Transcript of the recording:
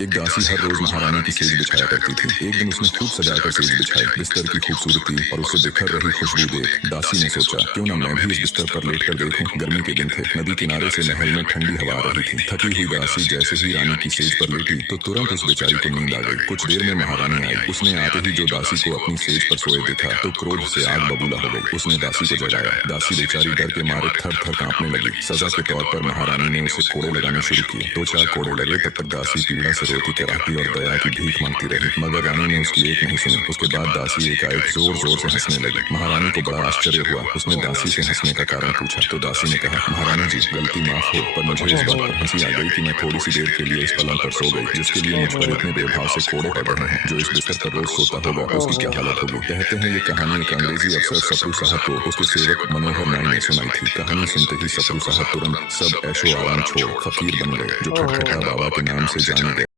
एक दासी हर रोज महारानी की सेज बिछाया करती थी। एक दिन उसने खूब सजाकर सेज बिछाई। बिस्तर की खूबसूरती और उससे बिखर रही खुशबू देख दासी ने सोचा, क्यों न मैं भी इस बिस्तर पर लेट कर देखूं। गर्मी के दिन थे, नदी किनारे से महल में ठंडी हवा आ रही थी। थकी हुई दासी जैसे ही रानी की सेज पर लेटी तो तुरंत उस बेचारी को नींद आ गई। कुछ देर में महारानी आई। उसने आते ही जो दासी को अपनी सेज पर सोए देखा तो क्रोध से आग बबूला हो गई। उसने दासी को जगाया। दासी बेचारी डर के मारे थर थर कांपने लगी। सजा के तौर पर महारानी ने उसे कोड़े लगाने शुरू किए। 2-4 कोड़े लगे तब तक दासी पीड़ा से रोती कराहती और दया की भीख मांगती रही, मगर रानी ने उसकी एक नहीं सुनी। उसके बाद दासी एकाएक जोर जोर से हंसने लगी। महारानी को बड़ा आश्चर्य हुआ। उसने दासी से हंसने का कारण पूछा तो दासी ने कहा, महारानी जी, गलती माफ हो, पर मुझे इस बात पर हंसी आ गई कि मैं थोड़ी सी देर के लिए इस पलंग पर सो गई, जिसके लिए मुझ पर इतने बेभाव से कोड़े पड़ रहे हैं। जो इस बिस्तर पर रोज सोता होगा उसकी क्या हालत होगी। कहते हैं ये कहानी एक अंग्रेजी अफसर सप्रू साहब को उसके सेवक मनोहर नाई ने सुनाई थी। कहानी सुनते ही सप्रू साहब तुरंत सब ऐशो आराम छोड़ फकीर बन गए, जो खटखटा बाबा के नाम से जाने गए।